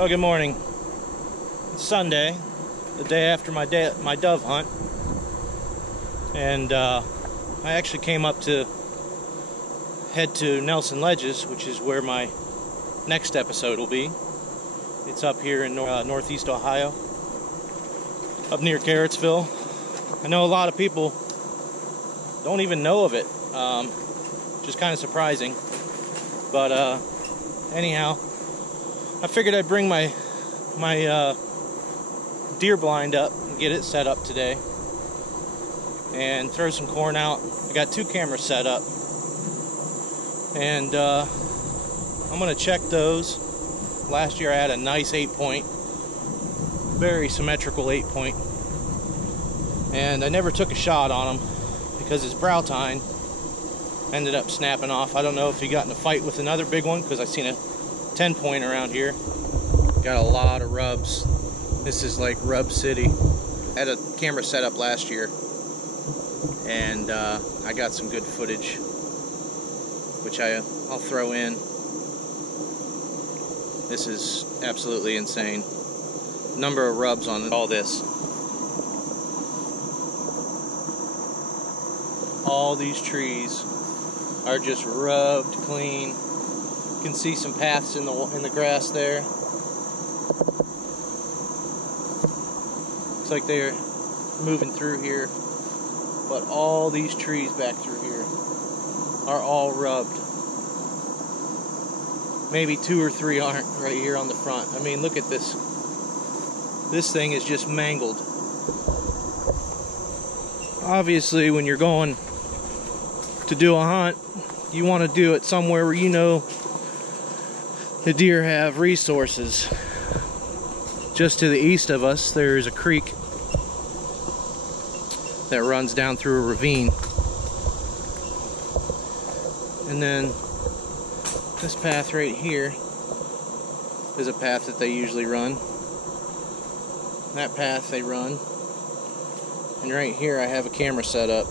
Oh, good morning. It's Sunday, the day after my dove hunt, and I actually came up to head to Nelson Ledges, which is where my next episode will be. It's up here in northeast Ohio, up near Carrotsville. I know a lot of people don't even know of it, which is kind of surprising. But anyhow, I figured I'd bring my deer blind up and get it set up today and throw some corn out. I got 2 cameras set up, and I'm gonna check those. Last year I had a nice 8-point, very symmetrical 8-point, and I never took a shot on him because his brow tine ended up snapping off. I don't know if he got in a fight with another big one, because I seen a 10-point around here. Got a lot of rubs. This is like rub city. I had a camera set up last year, and I got some good footage, which I'll throw in. This is absolutely insane. Number of rubs on all this. All these trees are just rubbed clean. You can see some paths in the grass there. Looks like they're moving through here, but all these trees back through here are all rubbed. Maybe 2 or 3 aren't right here on the front. I mean, look at this. This thing is just mangled. Obviously, when you're going to do a hunt, you want to do it somewhere where you know the deer have resources. Just to the east of us, there's a creek that runs down through a ravine. And then this path right here is a path that they usually run. That path they run. And right here I have a camera set up.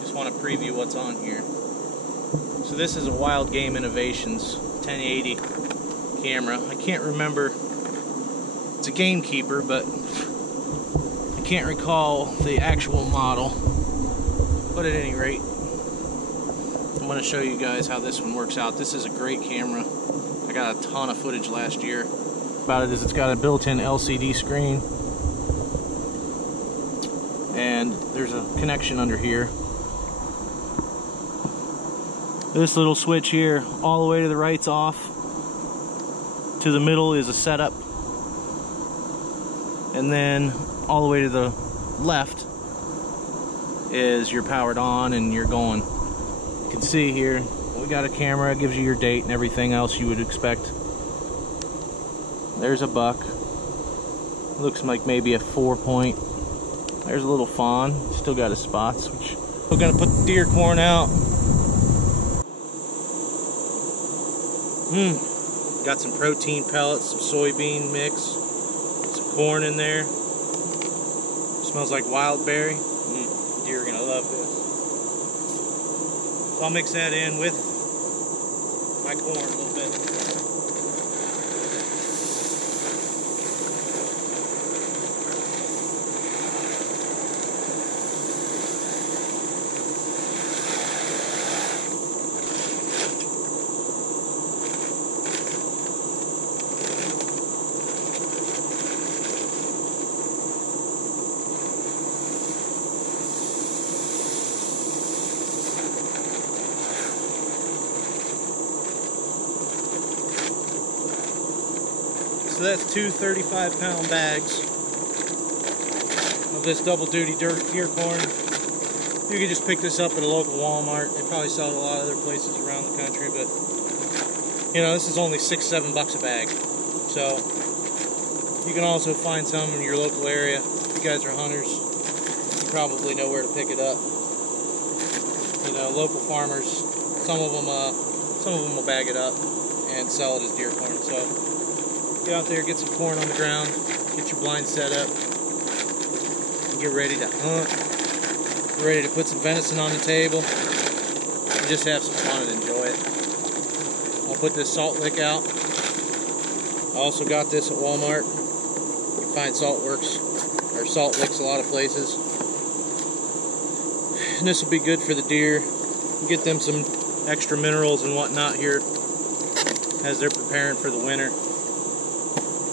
Just want to preview what's on here. So this is a Wild Game Innovations 1080 camera. I can't remember. It's a Gamekeeper, but I can't recall the actual model. But at any rate, I'm going to show you guys how this one works out. This is a great camera. I got a ton of footage last year. About it is it's got a built-in LCD screen, and there's a connection under here. This little switch here, all the way to the right's off. To the middle is a setup. And then all the way to the left is you're powered on and you're going. You can see here, we got a camera, it gives you your date and everything else you would expect. There's a buck. Looks like maybe a 4-point. There's a little fawn, still got his spots. Which we're gonna put the deer corn out. Got some protein pellets, some soybean mix, some corn in there. Smells like wild berry. Deer are gonna love this. So I'll mix that in with my corn a little bit. So that's 2 35-pound bags of this double duty deer corn. You can just pick this up at a local Walmart. They probably sell it a lot of other places around the country, but you know, this is only $6-7 a bag. So you can also find some in your local area. If you guys are hunters, you probably know where to pick it up. You know, local farmers, some of them will bag it up and sell it as deer corn. So get out there, get some corn on the ground, get your blind set up, and get ready to hunt. Get ready to put some venison on the table, and just have some fun and enjoy it. I'll put this salt lick out, I also got this at Walmart. You can find Salt Licks a lot of places. And this will be good for the deer. Get them some extra minerals and whatnot here as they're preparing for the winter.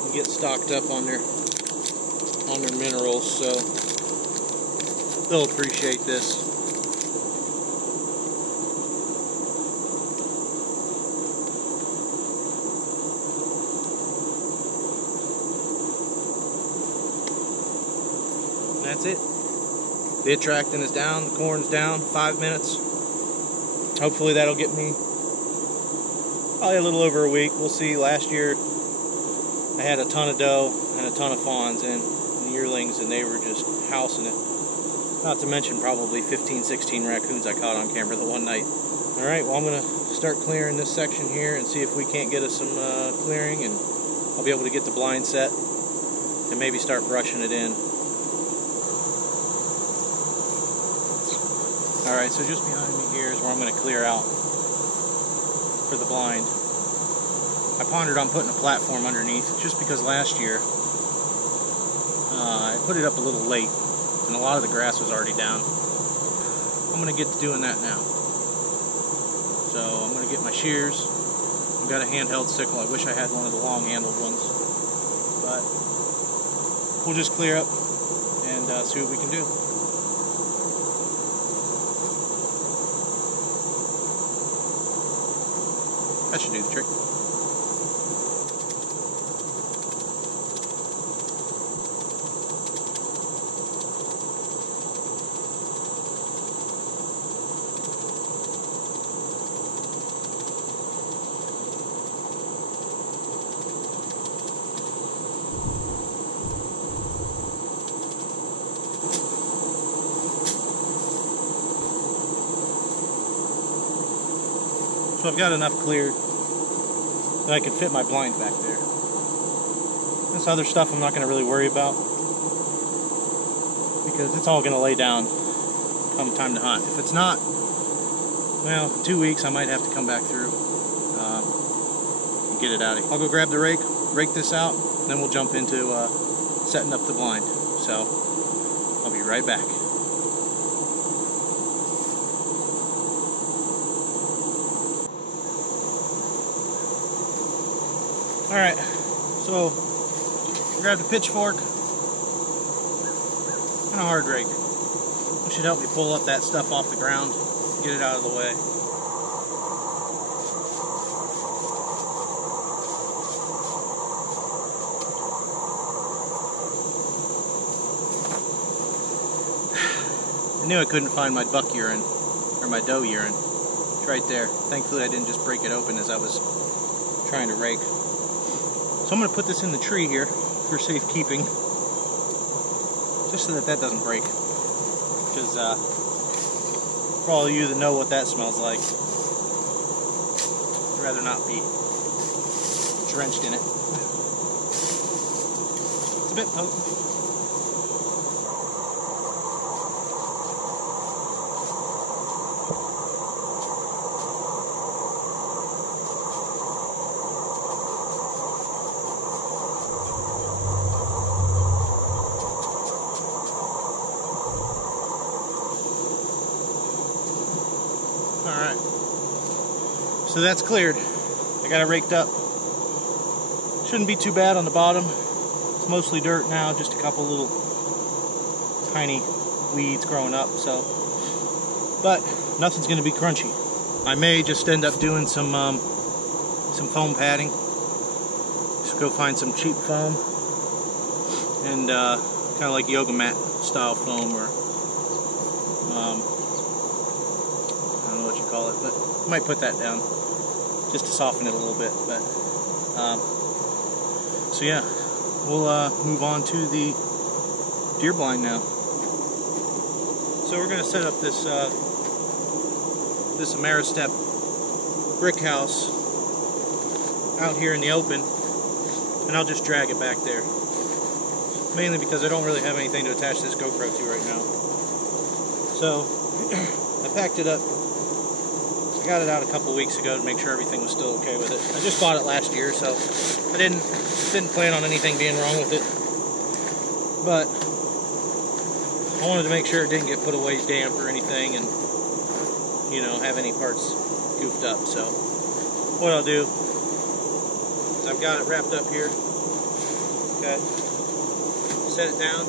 And get stocked up on their minerals, so they'll appreciate this. And that's it. The attractant is down, the corn's down, 5 minutes. Hopefully that'll get me probably a little over a week. We'll see. Last year I had a ton of doe and a ton of fawns in, and yearlings, and they were just housing it. Not to mention probably 15, 16 raccoons I caught on camera the one night. Alright, well I'm going to start clearing this section here and see if we can't get us some clearing, and I'll be able to get the blind set and maybe start brushing it in. Alright, so just behind me here is where I'm going to clear out for the blind. I pondered on putting a platform underneath just because last year I put it up a little late and a lot of the grass was already down. I'm going to get to doing that now. So I'm going to get my shears. I've got a handheld sickle. I wish I had one of the long handled ones. But we'll just clear up and see what we can do. That should do the trick. So I've got enough cleared that I can fit my blind back there. This other stuff I'm not going to really worry about because it's all going to lay down come time to hunt. If it's not, well, in 2 weeks I might have to come back through and get it out of here. I'll go grab the rake this out, and then we'll jump into setting up the blind. So I'll be right back. Alright, so I grabbed a pitchfork and a hard rake. It should help me pull up that stuff off the ground, get it out of the way. I knew I couldn't find my buck urine, or my doe urine. It's right there. Thankfully I didn't just break it open as I was trying to rake. So I'm going to put this in the tree here for safekeeping, just so that that doesn't break. Because for all of you that know what that smells like, I'd rather not be drenched in it. It's a bit potent. Alright, so that's cleared. I got it raked up. Shouldn't be too bad on the bottom. It's mostly dirt now, just a couple little tiny weeds growing up, so. But nothing's going to be crunchy. I may just end up doing some foam padding. Just go find some cheap foam and kind of like yoga mat style foam, or call it, but I might put that down just to soften it a little bit. But so yeah, we'll move on to the deer blind now. So we're going to set up this this Ameristep Brickhouse out here in the open, and I'll just drag it back there, mainly because I don't really have anything to attach this GoPro to right now. So I packed it up I got it out a couple weeks ago to make sure everything was still okay with it. I just bought it last year, so I didn't plan on anything being wrong with it. But I wanted to make sure it didn't get put away damp or anything, and you know, have any parts goofed up. So what I'll do is I've got it wrapped up here. Okay, set it down,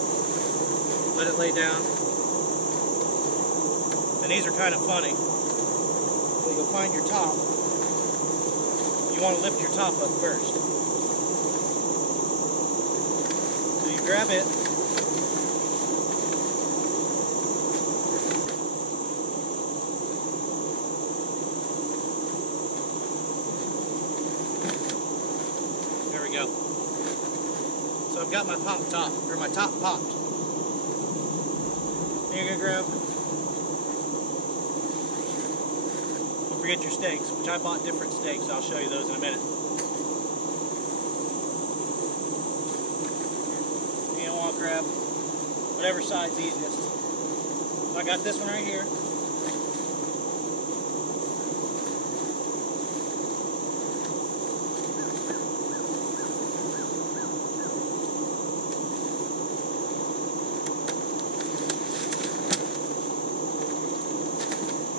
let it lay down, and these are kind of funny. So you'll find your top. You want to lift your top up first. So you grab it. There we go. So I've got my top, or my top popped. You're gonna grab. Don't forget your stakes, which I bought different stakes. I'll show you those in a minute. And I'll grab whatever side's easiest. So I got this one right here.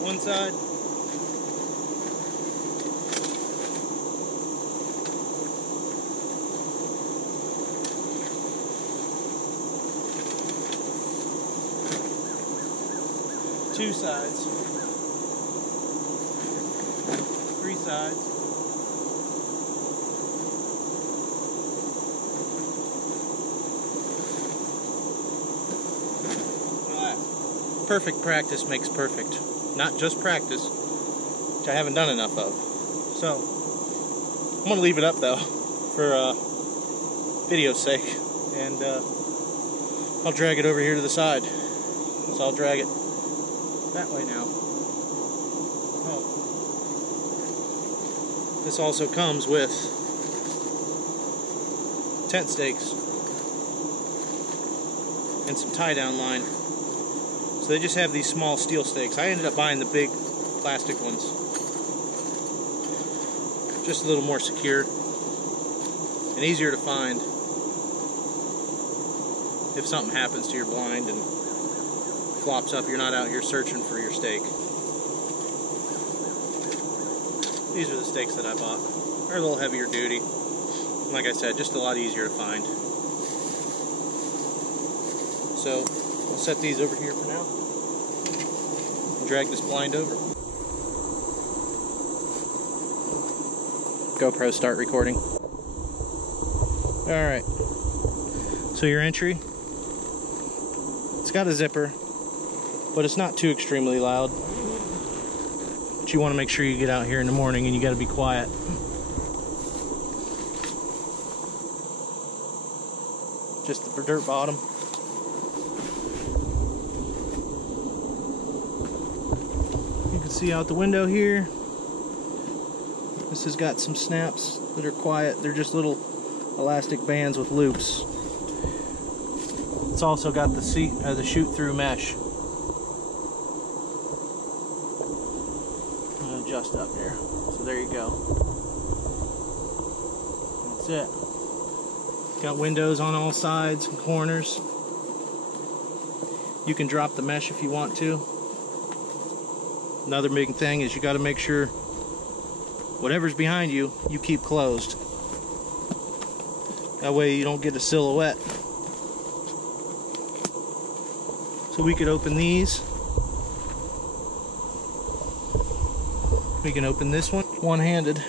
One side. Two sides. Three sides. Perfect practice makes perfect. Not just practice, which I haven't done enough of. So, I'm going to leave it up though, for video's sake. And I'll drag it over here to the side. So I'll drag it that way now. Oh. This also comes with tent stakes and some tie-down line. So they just have these small steel stakes. I ended up buying the big plastic ones. Just a little more secure and easier to find if something happens to your blind and flops up. You're not out here searching for your stake. These are the stakes that I bought. They're a little heavier duty. Like I said, just a lot easier to find. So I'll set these over here for now and drag this blind over. GoPro, start recording. Alright, so your entry, it's got a zipper, but it's not too extremely loud. But you want to make sure you get out here in the morning and you got to be quiet. Just the dirt bottom. You can see out the window here. This has got some snaps that are quiet. They're just little elastic bands with loops. It's also got the shoot-through mesh. I'm gonna adjust up there. So there you go. That's it. Got windows on all sides and corners. You can drop the mesh if you want to. Another big thing is you got to make sure whatever's behind you, you keep closed. That way you don't get a silhouette. So we could open these. We can open this one one-handed.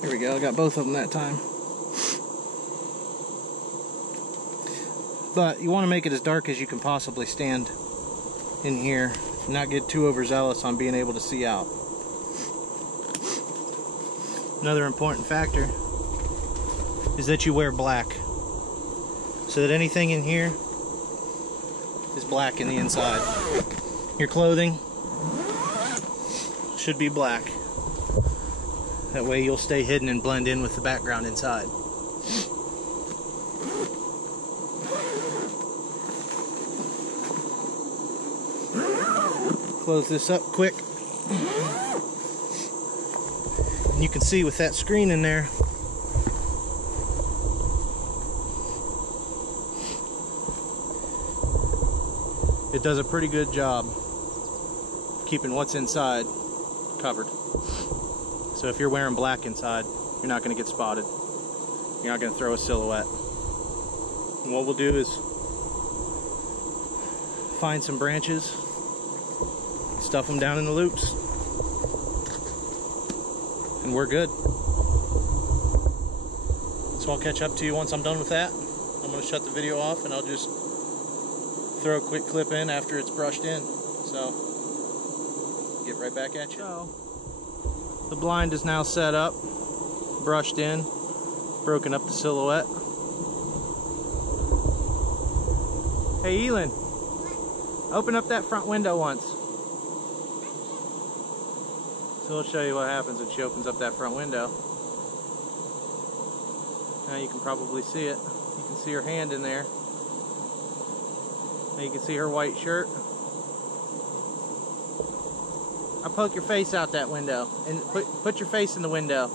Here we go, I got both of them that time. But you want to make it as dark as you can possibly stand in here. Not get too overzealous on being able to see out. Another important factor is that you wear black, so that anything in here is black in the inside. Your clothing should be black. That way you'll stay hidden and blend in with the background inside. Close this up quick. And you can see with that screen in there, it does a pretty good job keeping what's inside covered. So if you're wearing black inside, you're not going to get spotted. You're not going to throw a silhouette. And what we'll do is find some branches, stuff them down in the loops, and we're good. So I'll catch up to you once I'm done with that. I'm going to shut the video off and I'll just throw a quick clip in after it's brushed in. So, get right back at you. So, the blind is now set up, brushed in, broken up the silhouette. Hey Elin, open up that front window once. So we'll show you what happens when she opens up that front window. Now you can probably see it. You can see her hand in there. Now you can see her white shirt. Now poke your face out that window and put your face in the window.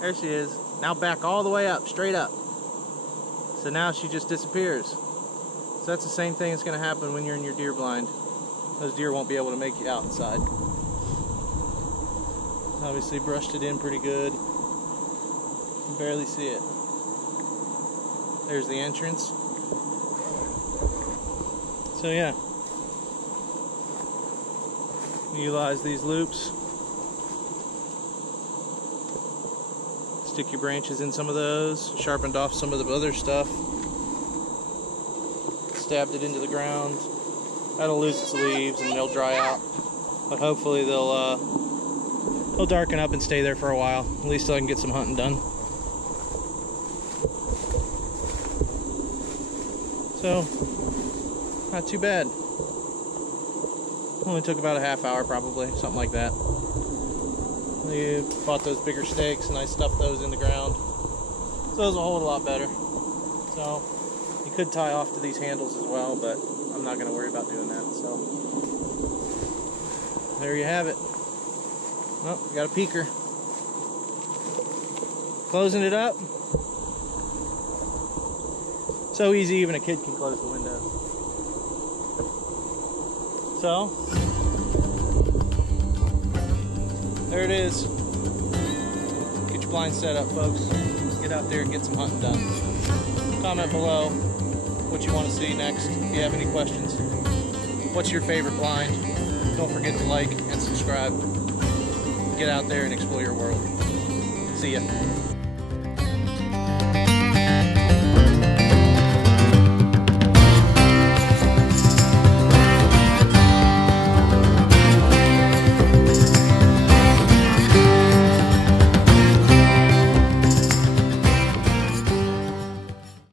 There she is. Now back all the way up, straight up. So now she just disappears. So that's the same thing that's going to happen when you're in your deer blind. Those deer won't be able to make you out inside. Obviously brushed it in pretty good. You can barely see it. There's the entrance. So yeah, utilize these loops. Stick your branches in some of those. Sharpened off some of the other stuff. Stabbed it into the ground. That'll lose its leaves and they'll dry out. But hopefully they'll darken up and stay there for a while. At least so I can get some hunting done. So, not too bad. Only took about a half hour probably, something like that. We bought those bigger stakes and I stuffed those in the ground. So those will hold a lot better. So, you could tie off to these handles as well, but I'm not going to worry about doing that. So, there you have it. Oh, we got a peeker. Closing it up. So easy, even a kid can close the windows. So, there it is. Get your blind set up, folks. Get out there and get some hunting done. Comment below what you want to see next. If you have any questions. What's your favorite blind? Don't forget to like and subscribe. Get out there and explore your world. See ya.